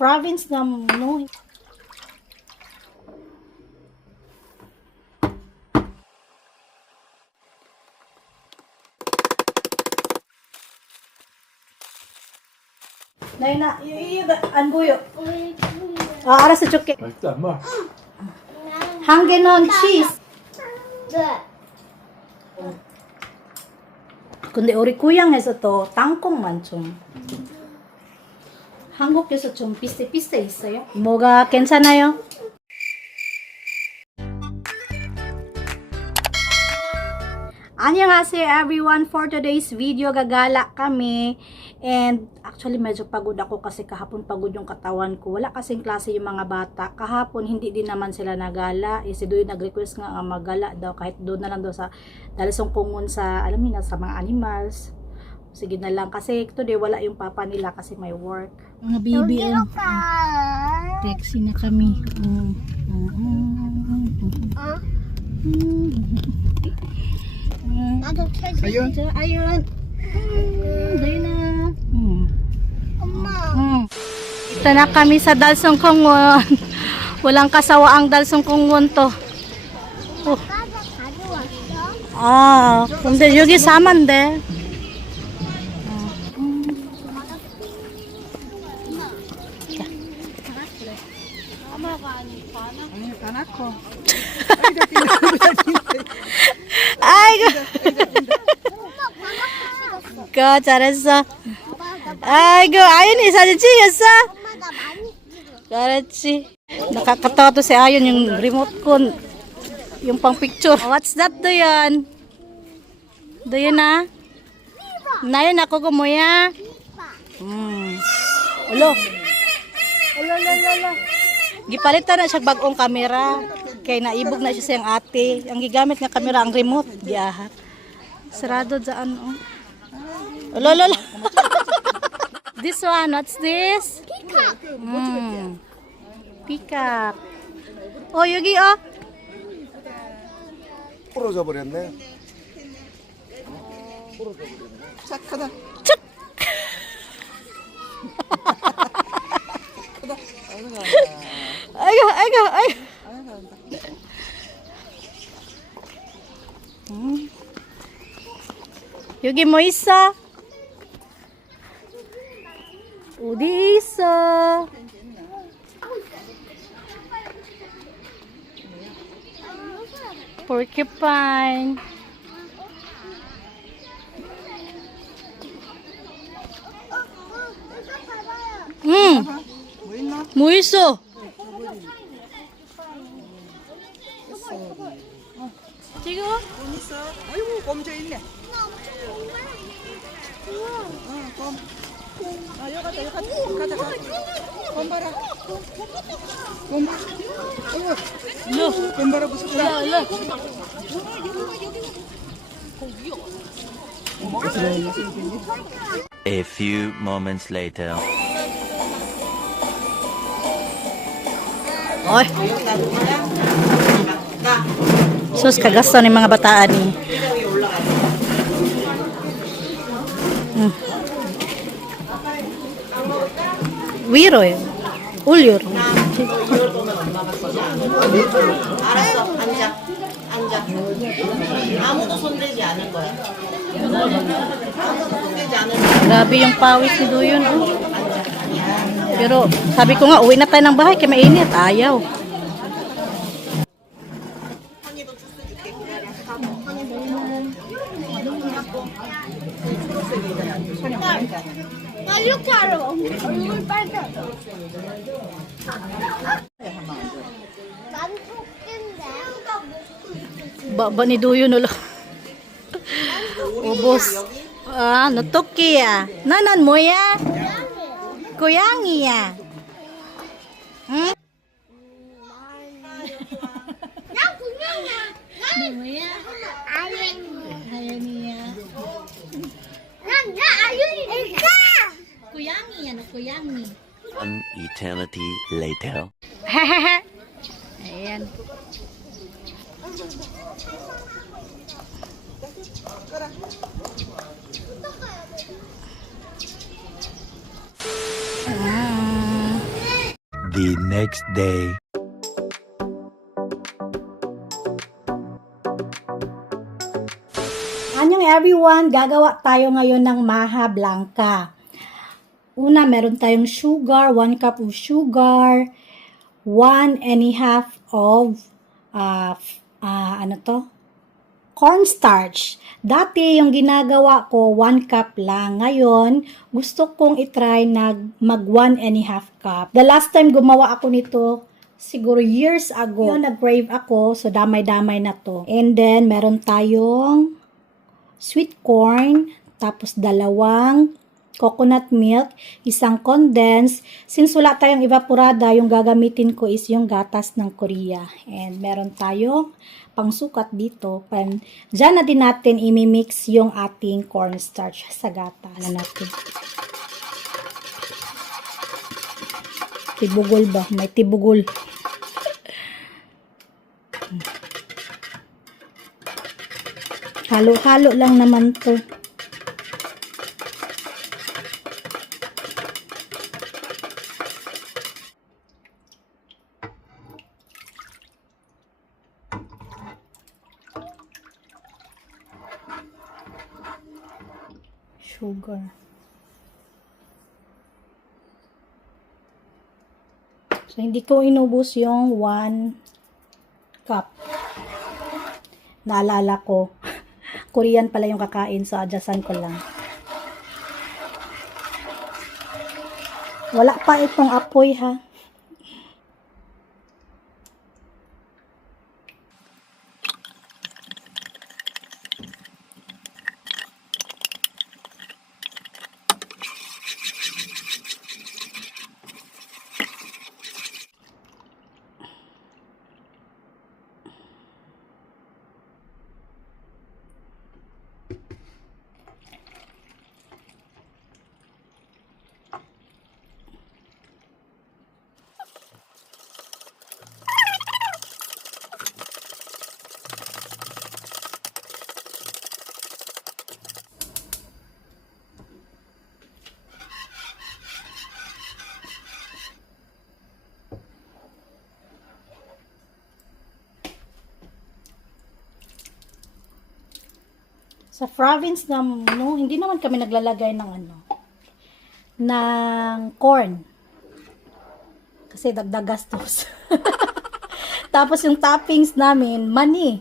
province na no. Nay na, anbuyo. Aras sa chuki. 맛있다, 엄마. 한개는 cheese. 근데 우리 고향에서도 땅콩만 좀 한국에서 좀 비슷해 있어요. 뭐가 괜찮아요? Annyeonghaseyo everyone, for today's video gagala kami and actually medyo pagod ako kasi kahapon pagod yung katawan ko, wala kasing klase yung mga bata kahapon, hindi din naman sila nagala si Doy nag-request nga magala daw kahit doon na lang daw sa Dalisong Kungon sa alam niyo na sa mga animals. Sige na lang kasi today wala yung papa nila kasi may work. Mga baby taxi na kami. Ayun. Ayun. Ayun na. 엄마. Ito na kami sa Dalisong Kungon. Walang kasawa ang Dalisong Kungon to. 아, 근데 여기 사만데. 아이고. 그 잘했어. 아이고, 아윤이 사진 찍었어? 그렇지. Nakakatawa to si Ayun yung remote con. Yung pang picture. What's that doon? Doon na? Nayon ako kumuya. Ulo. Ulo. Gipalitan na siya bagong kamera. Kaya naibog na siya siyang ate. Ang gigamit nga kamera ang remote. Giahat. Sarado dyan. Ulo. This one, what's this? Peacock. Peacock. Oh, 여기 부러져 버렸네. 착하다. 쭉. 아이고. 여기 뭐 있어? 어디 있어? Porcupine. 뭐 있나? 뭐 있어? 지금? 곰 있어. 아이고 곰 저 있네. 곰. 여기 가자. 곰 봐라. 곰. 아이고. 곰 봐라 무섭다. 일로. A few moments later. Oy. Sus, kagasto ng mga bataan ni. 위로 해. 올려. 알았어. 앉아. 아무도 손대지 않을 거야. 아무도 손대지 않을 거야. Grabe yung pawis ni Doyon. Pero sabi ko nga, uwi na tayo ng bahay kaya mainit. Ayaw. 나 이렇게 하려. 얼굴 빨개. 난 토끼인데. Baba ni Doyon ulo. Ubos. Toki ya. Nanan mo ya? Goyangi ya. 나 분명이야. 뭐야? 하연이야. 난 아윤이니까. 고양이야, 너 고양이. An eternity later. Ayan. next day. Anyong everyone, gagawa tayo ngayon ng maha blanca. Una, meron tayong sugar, 1 cup of sugar, 1.5 of cornstarch. Dati yung ginagawa ko 1 cup lang. Ngayon, gusto kong itry mag 1.5 cup. The last time gumawa ako nito, siguro years ago. Yun, nag-crave ako, so damay-damay na to. And then, meron tayong sweet corn, tapos 2 coconut milk, 1 condensed. Since wala tayong evaporada, yung gagamitin ko is yung gatas ng Korea. And meron tayong pangsukat dito. Diyan na din natin imimix yung ating cornstarch sa gatas na natin. Tibugol ba? May tibugol. Halo-halo lang naman to. Sugar. So, hindi ko inubos yung 1 cup. Naalala ko. Korean pala yung kakain, so adjustan ko lang. Wala pa itong apoy, ha. Sa province na, no, hindi naman kami naglalagay ng ng corn. Kasi dagdag gastos. Tapos yung toppings namin, mani.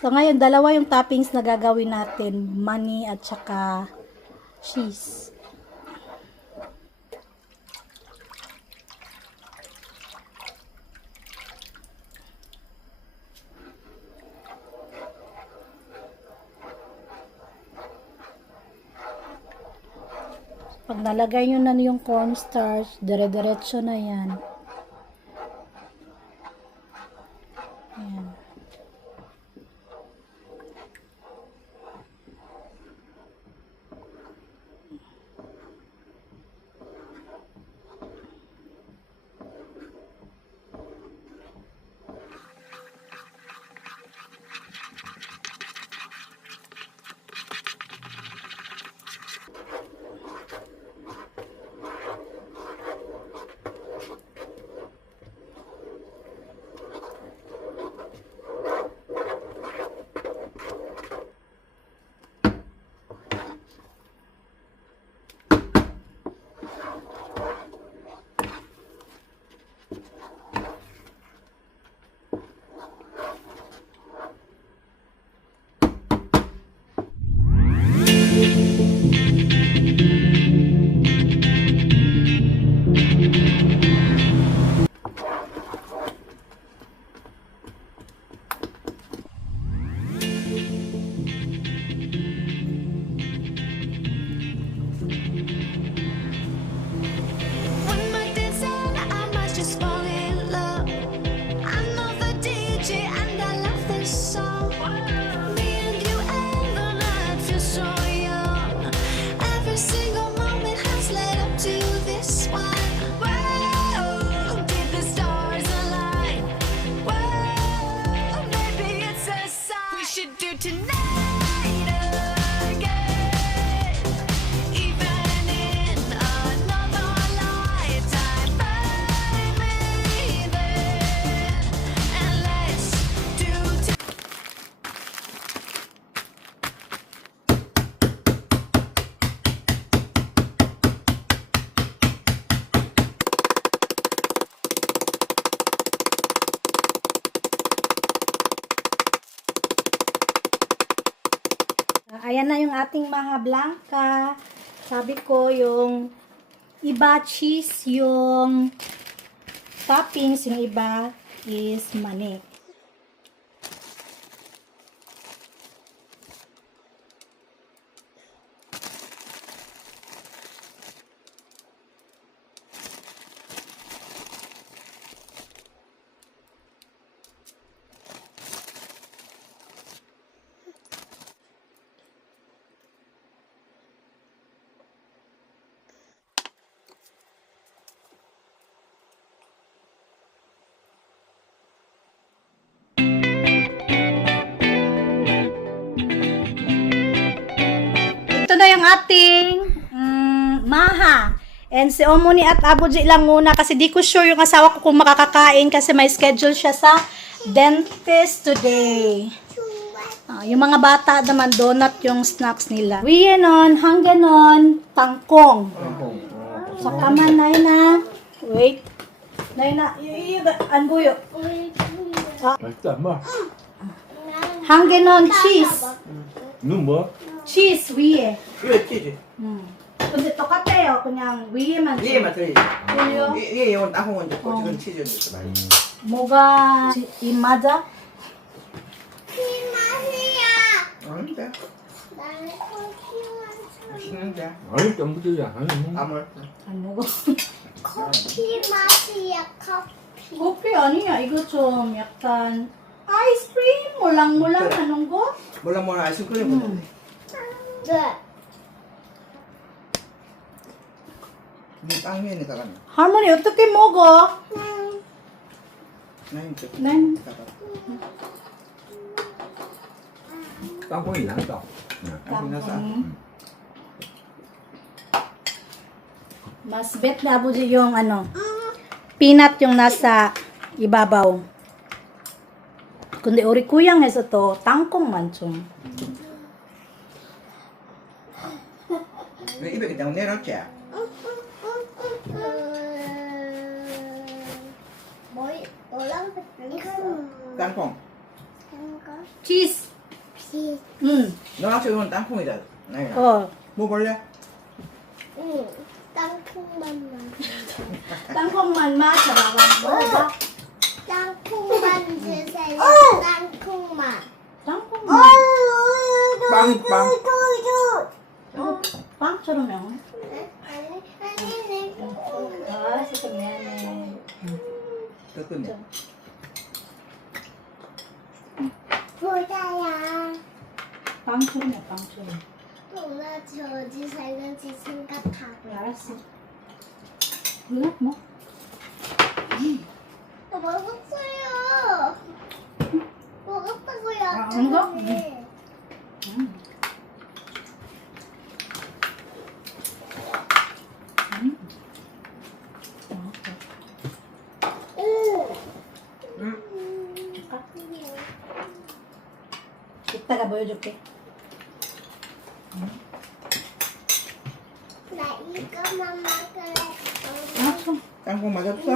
So ngayon, 2 yung toppings na gagawin natin, mani at saka cheese. Pag nalagay nyo na yung cornstarch, dire-diretso na yan. Ayan. When my days end, I might just fall in Ayan na yung ating mga blanca. Sabi ko yung iba cheese, yung toppings, yung iba is mani. Ito na yung ating maha. And si Omoni at Abuji lang muna kasi di ko sure yung asawa ko kung makakakain kasi may schedule siya sa dentist today. Yung mga bata naman, donut yung snacks nila. Wiyenon, hangganon, tangkong. Sa kaman na yun na. Wait. Na yun na. Anbuyo. 맛있다, 엄마. Hangganon, cheese. 눈 뭐? Cheese, wiye. 그래 찌지 근데 똑같아요. 그냥 위에만 좀. 위에만 더 그래요? 위에 이건 땅콩은 있고 지금 치즈는 있어 뭐가 이 맞아? 맛이야. 아닌데 나는 커피만 맛있는데 아니, 깜짝이야. 아니, 뭐. 아물 안 먹어. 커피 맛이야. 커피. 커피 아니야. 이거 좀 약간 아이스크림 몰랑몰랑 하는 거? 몰라 아이스크림 먹는데 네. 빵 위에다가 할머니 어떻게 먹어? 난 이제 난 땅콩이 양다. 땅콩 나서 Mas bet na Abuji yung ano, peanut yung nasa ibabaw. Kundi uri kuyang heso to, tangkong man 좀. 왜 입에 그냥 내렸지? 뭐랑 있어? 땅콩 Cheese. 비. 너랑 이건 땅콩이다 나이가 어. 뭐 볼래? 응. 땅콩만 맛. 땅콩만 마셔봐. 먹어봐. 땅콩만 주세요. 땅콩만. 땅콩만. 빵 빵처럼 양. 아니. 아, 진짜 미안해. 더 끝내 보자야. 빵처럼이야, 빵처럼. 엄마 저 어디 살는지 생각하고. 알았어. 몰라, 뭐. 먹었어요. 먹었다고요. 아, 안 먹어? 전에. 이따가 보여줄게. 나 이거만 먹을래. 알았어. 땅콩 맛없어?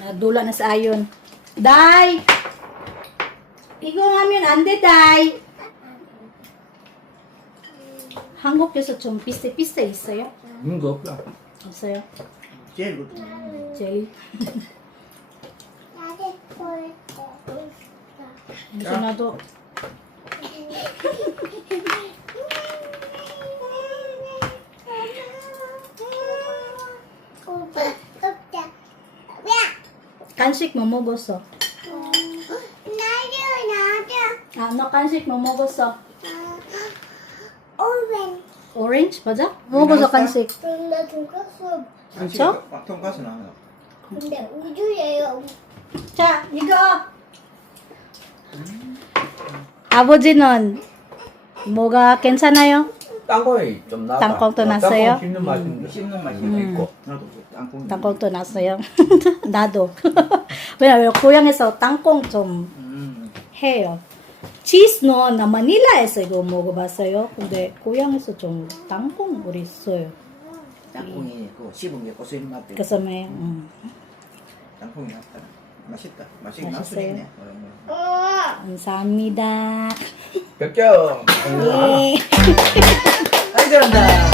Nadula na sa ayon. Day! 이거 하면 안 돼, Day. 한국에서 좀 비슷 있어요? 거 없다. 없어요? 제일 good 제일. 나를 볼 때. Gusto na to. 오빠 떴다. 야! Kansik mo 먹었어. 나도. Ano kansik mo 먹었어? 오ven. Orange? 맞아? 먹었어, 간식. 근데 돈가스. 그쵸? 돈가스 나와 근데 우주예요. 자, 이거. 아버지는 뭐가 괜찮아요? 땅콩이 좀 나다. 땅콩도 났어요? 땅콩 씹는 맛인데. 씹는 맛이 있고. 나도 땅콩 땅콩도 났어요. 나도. 왜냐면 고향에서 땅콩 좀 해요. 치즈는 나 마닐라에서 이거 먹어봤어요. 근데 고향에서 좀 땅콩 우리 있어요. 땅콩이 그 씹은 게 고소한 맛도 있고 그래서 매 땅콩이 낫다 맛있다 맛이 맛있어요. 맛있네 감사합니다. 100점. 예. 아이 잘한다.